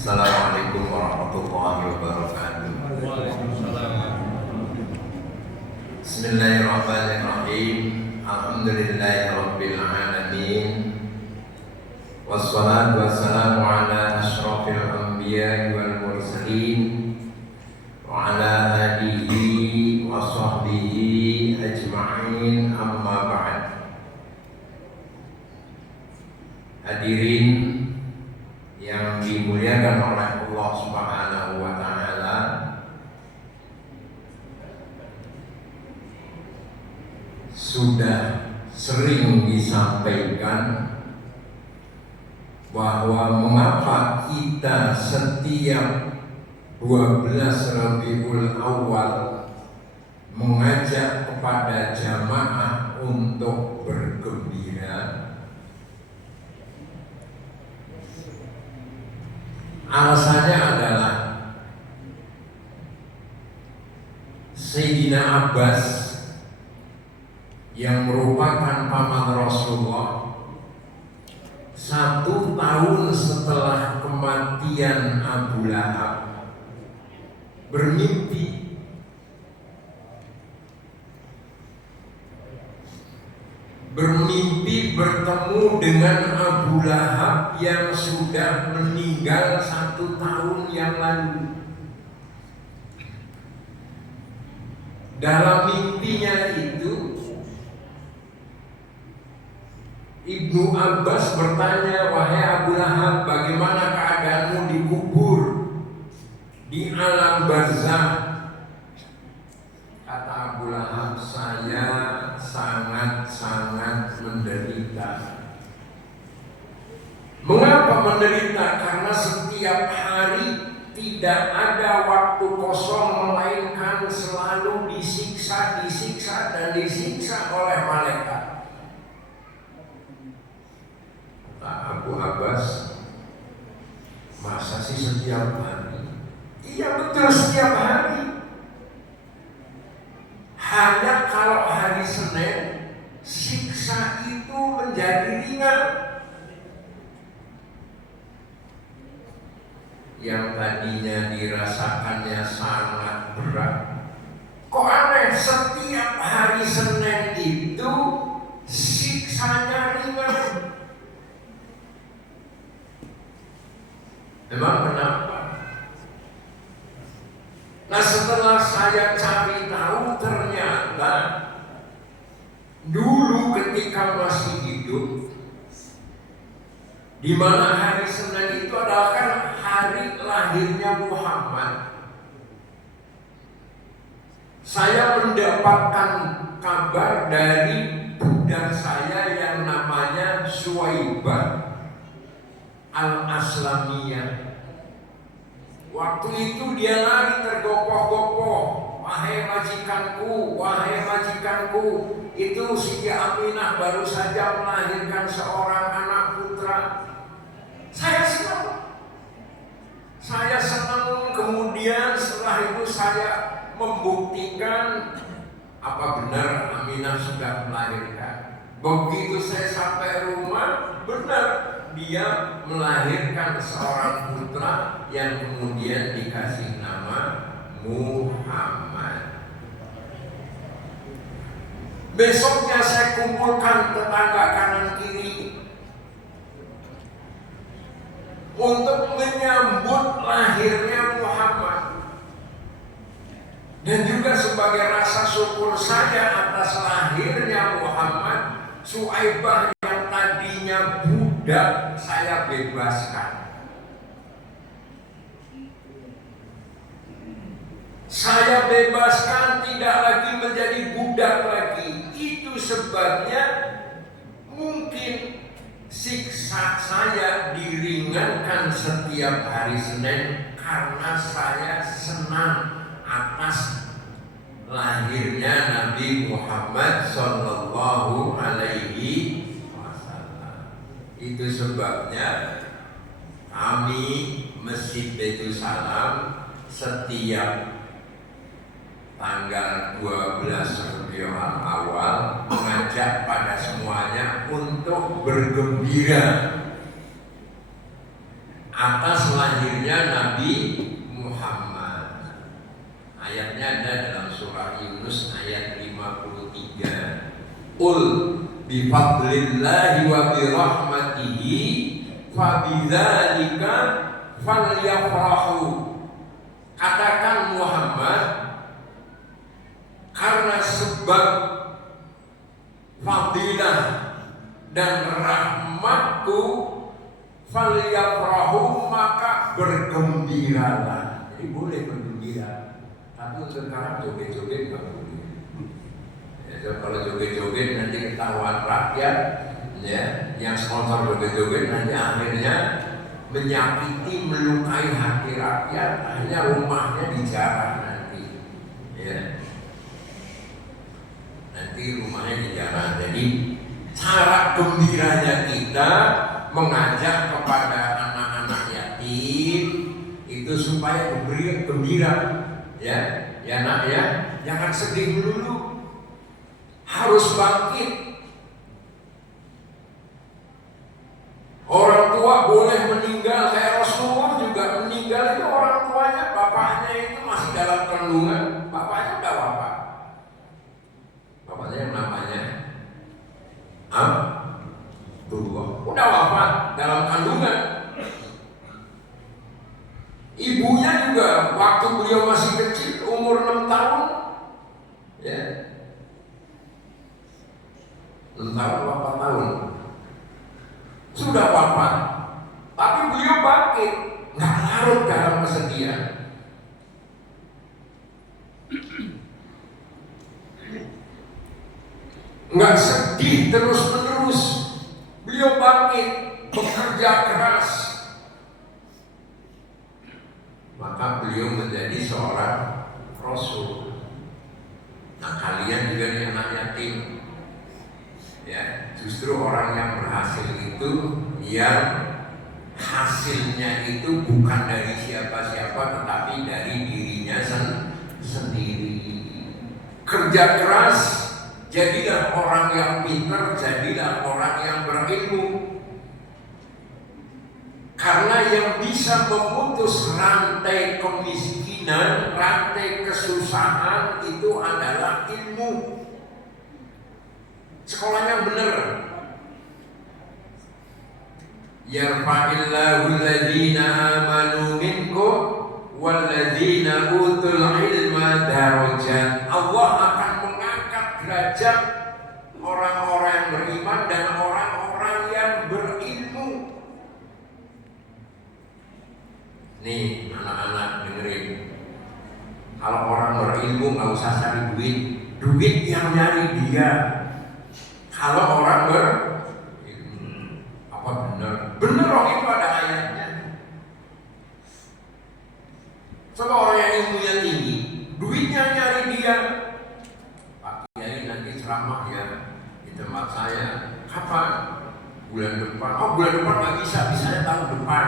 Assalamualaikum warahmatullahi wabarakatuh. Bismillahirrahmanirrahim. Alhamdulillahirabbil alamin. Wassalatu wassalamu ala asyrafil anbiya'i wal mursalin wa ala alihi wa sahbihi ajma'in, amma ba'd. Hadirin yang dimuliakan oleh Allah Subhanahu wa taala, sudah sering disampaikan bahwa mengapa kita setiap 12 Rabiul Awal mengajak kepada jamaah untuk bergembira. Alasannya adalah Sayyidina Abbas yang merupakan paman Rasulullah, 1 tahun setelah kematian Abu Lahab, bermimpi bertemu dengan Abu Lahab yang sudah meninggal 1 tahun yang lalu. Dalam mimpinya itu, Ibnu Abbas bertanya, "Wahai Abu Lahab, bagaimana keadaanmu dikubur di alam barzakh?" Kata Abu Lahab, "Saya sangat menderita." Mengapa menderita? Karena setiap hari tidak ada waktu kosong, melainkan selalu disiksa oleh malaikat. Kata Abu Abbas, "Masa sih setiap hari?" Iya betul, setiap hari. Hanya kalau hari Senin, siksa itu menjadi ringan. Yang tadinya dirasakannya sangat berat, kok aneh, setiap hari Senin itu siksanya ringan. Memang kenapa? Nah, setelah saya cari tahu, ternyata dulu ketika masih hidup, di mana hari Senin itu adalah kan hari lahirnya Muhammad, saya mendapatkan kabar dari budak saya yang namanya Suwaibah Al-Aslamiyah. Waktu itu dia lari tergopoh-gopoh, "Wahai majikanku, itu Siti Aminah baru saja melahirkan seorang anak putra." Saya senang. Kemudian setelah itu saya membuktikan apa benar Aminah sudah melahirkan. Begitu saya sampai rumah, benar dia melahirkan seorang putra yang kemudian dikasih nama Muhammad. Besoknya saya kumpulkan tetangga kanan kiri untuk menyambut lahirnya Muhammad, dan juga sebagai rasa syukur saya atas lahirnya Muhammad, Suwaibah yang tadinya budak saya bebaskan. Saya bebaskan, tidak lagi menjadi budak lagi. Itu sebabnya mungkin siksa saya diringankan setiap hari Senin karena saya senang atas lahirnya Nabi Muhammad Sallallahu Alaihi Wasallam. Itu sebabnya kami Masjid Baitul Salam setiap tanggal 12 Rabiul Awal mengajak pada semuanya untuk bergembira. atas lahirnya Nabi Muhammad. Ayatnya ada dalam surah Yunus ayat 53. Qul bifadlillahi wa birahmatihi fabidzalika falyafrahu. Katakan Muhammad, karena sebab fadilah dan rahmatku, falyafrahu, maka bergembiralah. Jadi boleh bergembira, tapi untuk sekarang joget-joget nggak boleh. Ya, kalau joget-joget nanti ketahuan rakyat, ya, yang sponsor joget-joget nanti akhirnya menyakiti, melukai hati rakyat, akhirnya rumahnya dijarah nanti, ya. Nanti rumahnya dijarah. Jadi cara gembiranya kita mengajak kepada anak-anak yatim itu supaya gembira, ya, ya nak ya, jangan sedih dulu, harus bangkit. Orang tua boleh meninggal, kayak Rasulullah juga meninggal itu orang tuanya, bapaknya itu masih dalam kandungan, bapaknya udah wafat. Bapaknya yang namanya Abdullah udah wafat dalam kandungan. Ibunya juga waktu beliau masih kecil, umur 6 tahun, ya, 6 tahun, 8 tahun, sudah wafat. Tapi beliau bangkit, nggak larut dalam kesedihan. Nggak sedih terus-menerus. Beliau bangkit, bekerja keras. Maka beliau menjadi seorang Rasul. Nah, kalian juga nih anak yatim, ya, justru orang yang berhasil itu yang hasilnya itu bukan dari siapa-siapa, tetapi dari dirinya sendiri. Kerja keras, jadilah orang yang pintar, jadilah orang yang berilmu. Karena yang bisa memutus rantai kemiskinan, rantai kesusahan itu adalah ilmu. Sekolahnya benar. Yarfa'illahu alladhina amanu minkum walladhina utul ilma darajat. Allah akan mengangkat derajat orang-orang yang beriman dan orang-orang yang berilmu. Nih anak-anak dengerin, kalau orang berilmu nggak usah cari duit, duit yang nyari dia. Kalau orang apa bener orang itu ada ayatnya. Coba orang yang ilmunya tinggi, duitnya nyari dia. Pak Kiai nanti ceramah ya di tempat saya. Kapan? Bulan depan. Oh, bulan depan nggak bisa, bisanya tahun depan.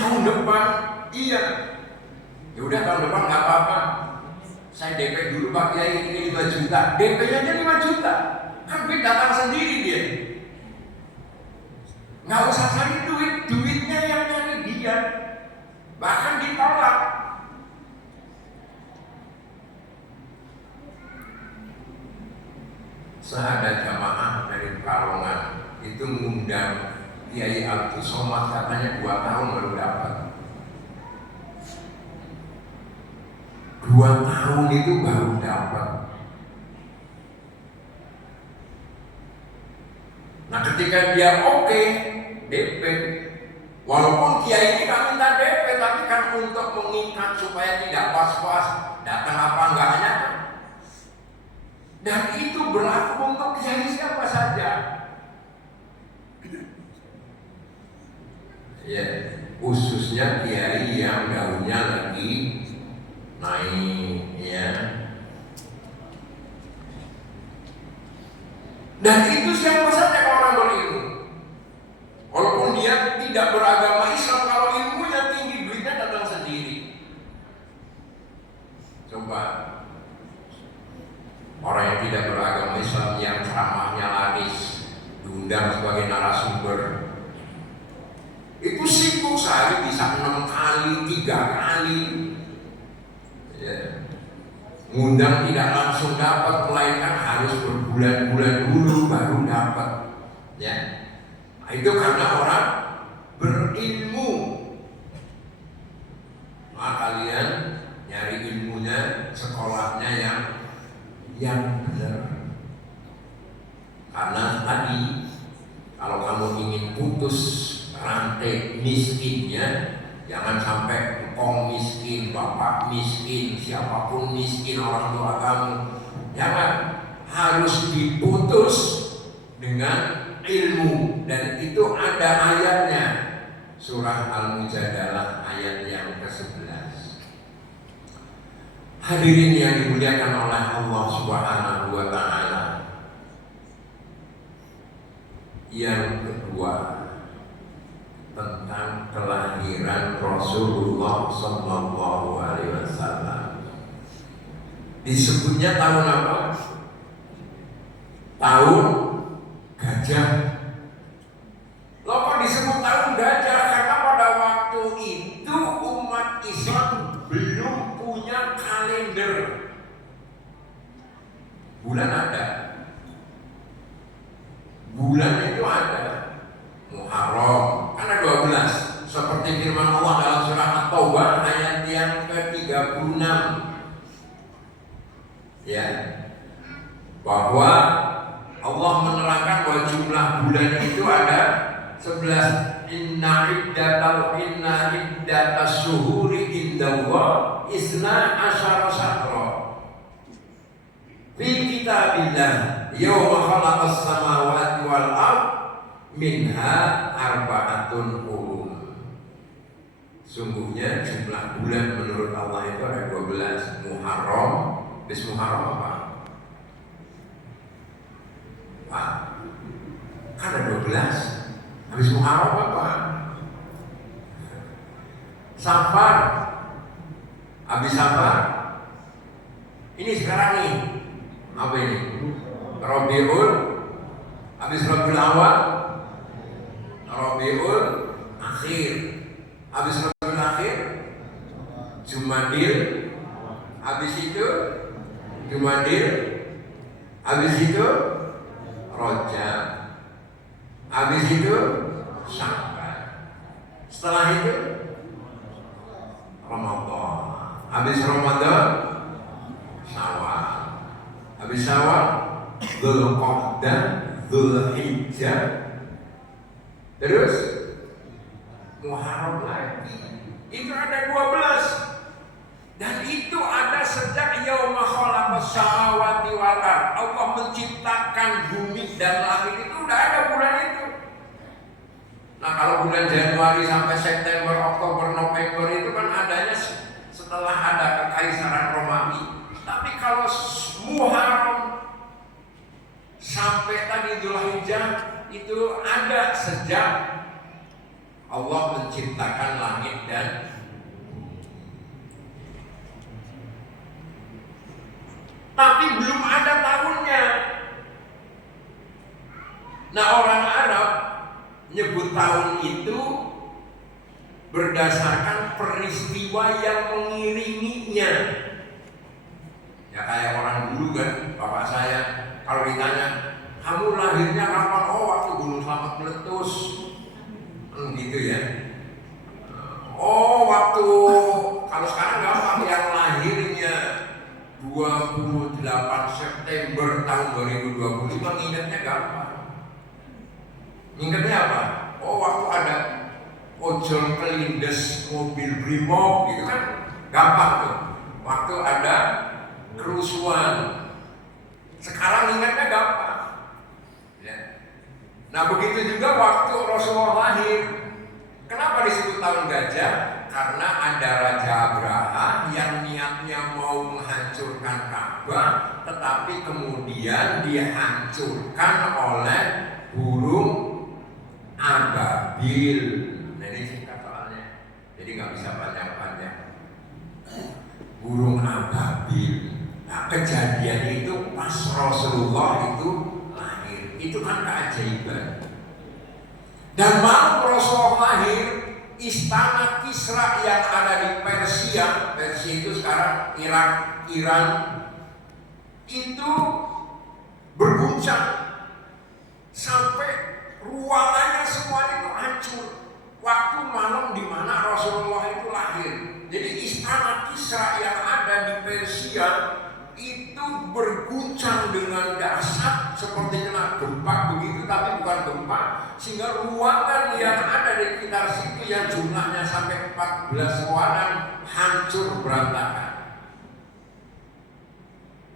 Tahun depan, iya. Ya udah tahun depan nggak apa-apa. Saya DP dulu Pak Kiai ini 5 juta. DP-nya aja 5 juta. Kan duit datang sendiri dia. Nggak usah cari duit, duitnya yang nyari dia. Bahkan ditolak. Seada jamaah dari Pekalongan itu mengundang Kiai Abdul Somad, katanya 2 tahun baru dapat. 2 tahun itu baru dapat. Nah, ketika dia oke, DP. Walaupun Kiai ini nggak minta DP, tapi kan untuk mengikat supaya tidak was-was datang apa enggaknya. Dan itu berlaku untuk Kiai siapa saja. Ya, khususnya Kiai yang daunnya lagi naik, ya. Dan itu siapa saja orang berilmu. Walaupun dia tidak beragama Islam, kalau ilmunya tinggi, duitnya datang sendiri. Coba orang yang tidak beragama Islam yang ceramahnya laris, diundang sebagai narasumber, bisa 6 kali, 3 kali. Ya. Ngundang tidak langsung dapat, melainkan harus berbulan-bulan dulu baru dapat. Ya. Nah, itu karena orang berilmu. Maka kalian nyari ilmunya, sekolahnya yang benar. Karena tadi kalau kamu ingin putus rantai miskinnya, jangan sampai engkau miskin, bapak miskin, siapapun miskin, orang tua kamu, jangan, harus diputus dengan ilmu. Dan itu ada ayatnya, surah Al-Mujadalah ayat yang ke-11. Hadirin yang dimuliakan oleh Allah Subhanahu wa Ta'ala. Yang kedua, tentang kelahiran Rasulullah Sallallahu Alaihi Wasallam. Disebutnya tahun apa? Tahun gajah. Loh, kok disebut tahun gajah? Karena pada waktu itu umat Islam belum punya kalender. Bulan ada, bulan itu ada, Muharram karena 12, seperti firman Allah dalam surah At-Taubah ayat yang ke-36, ya, bahwa Allah menerangkan bahwa jumlah bulan itu ada 11. Inna iddatas syuhuri indallah isna asyara syahra fi kitabillah yawma khalaqas samawati wal ard minha arba'atun hurum. Sungguhnya jumlah bulan menurut Allah itu ada 12. Muharram, bis Muharram apa? Pak, kan ada 12. Habis Muharram apa? Safar. Habis Safar, ini sekarang nih, apa ini? Rabiul, habis Rabiul Awal, Rabiul Akhir, habis Rabiul Akhir, Jumadil, habis itu Jumadil, habis itu Rajab, habis itu Sya'ban, setelah itu Ramadan, habis Ramadan Syawal, habis Syawal Dzulqa'dah, Dzulhijjah, terus Muharram lagi. Itu ada 12. Dan itu ada sejak yauma khalaqas samawati wal ard. Allah menciptakan bumi dan langit, itu udah ada bulan itu. Nah, kalau bulan Januari sampai September, Oktober, November itu kan adanya setelah ada kekaisaran Romawi. Tapi kalau Muharram sampai tadi Dzulhijjah itu ada sejak Allah menciptakan langit dan tapi belum ada tahunnya. Nah, orang Arab nyebut tahun itu berdasarkan peristiwa yang mengiringinya. Ya kayak orang dulu kan, bapak saya kalau ditanya, kamu lahirnya kapan? Oh, waktu Gunung Slamet meletus. Gitu ya. Oh, waktu, kalau sekarang gampang, yang lahirnya 28 September tahun 2025 ngingetnya gampang. Ngingetnya apa? Oh, waktu ada ojol kelindes mobil brimob gitu kan, gampang tuh. Waktu ada kerusuhan. Sekarang ingatnya gampang. Ya. Nah, begitu juga waktu Rasulullah lahir. Kenapa disebut tahun gajah? Karena ada Raja Abraha yang niatnya mau menghancurkan Ka'bah, tetapi kemudian dihancurkan oleh burung ababil. Nah, ini singkat soalnya, jadi nggak bisa panjang-panjang. Burung ababil. Nah, kejadian itu pas Rasulullah itu lahir. Itu kan keajaiban. Dan baru Rasulullah lahir, istana Kisra yang ada di Persia, Persia itu sekarang Iran, itu berguncang sampai ruangannya semua itu hancur waktu malam di mana Rasulullah itu lahir. Jadi istana Kisra yang ada di Persia itu berguncang dengan dahsyat seperti kena gempa begitu, tapi bukan gempa, sehingga ruangan yang ada di sekitar situ yang jumlahnya sampai 14 ruangan hancur berantakan.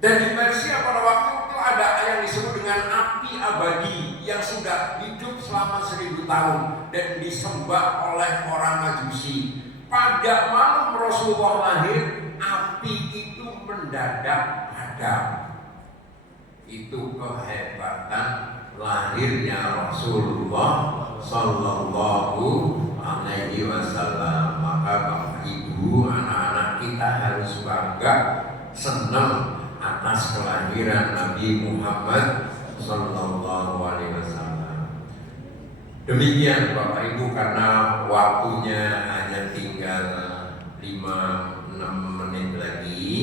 Dan di Persia pada waktu itu ada yang disebut dengan api abadi yang sudah hidup selama 1000 tahun dan disembah oleh orang Majusi. Pada malam Rasulullah lahir, api itu mendadak padam. Itu kehebatan lahirnya Rasulullah Sallallahu Alaihi Wasallam. Maka Bapak Ibu, anak-anak kita harus bangga, senang atas kelahiran Nabi Muhammad Sallallahu Alaihi Wasallam. Demikian Bapak Ibu, karena waktunya hanya tinggal 5-6 menit lagi.